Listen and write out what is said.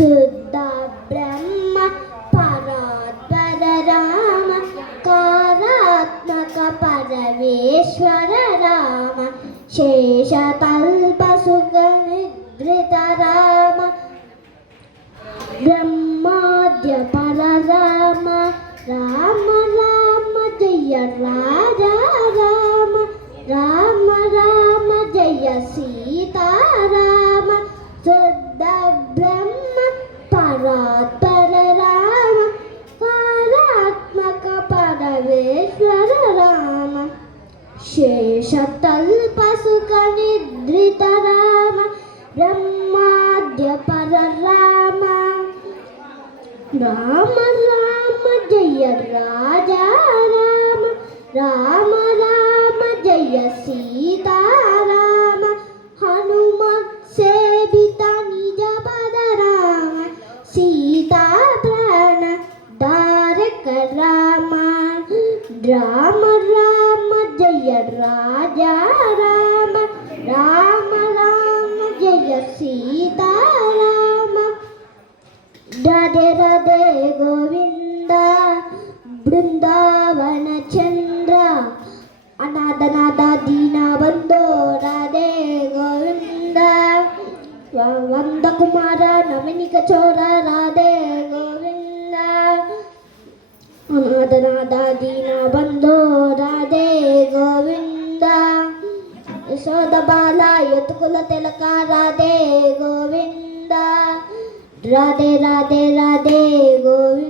शुद्ध ब्रह्म परात्पर राम कारात्मक परमेश्वर राम शेषतल्प सुख निद्रित राम ब्रह्माद्य पर राम राम राम जय राजा राम राम राम जय सीता राम शुद्ध ब्रह्म परात्पर राम कारात्मक परमेश्वर राम शेषतल्प सुख निद्रित राम ब्रह्माद्य पर राम राम राम जय राजा राम राम राम जय सीता राम हनुमत सेवित निज पद राम सीता प्राण धारक राम राम राम जय राजा राम राम राम जय सीता राम राधे राधे गोविंद बृंदावन चंद्र अनाथनाथ दीन बंधो राधे गोविंद वंद कुमार नवनिक चोर राधे गोविंद अनाथनाथ दीन बंधो राधे गोविंद यशोद बाल यतुकुल तिलक राधे गोविंद राधे राधे राधे गोविंद।